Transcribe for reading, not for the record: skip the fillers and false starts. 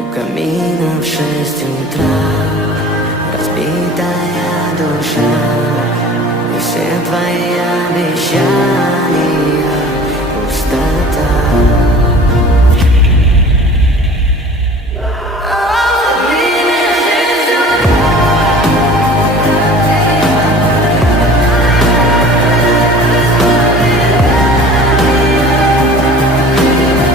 у камина в 6 утра. Разбитая душа, и все твои обещания пустая.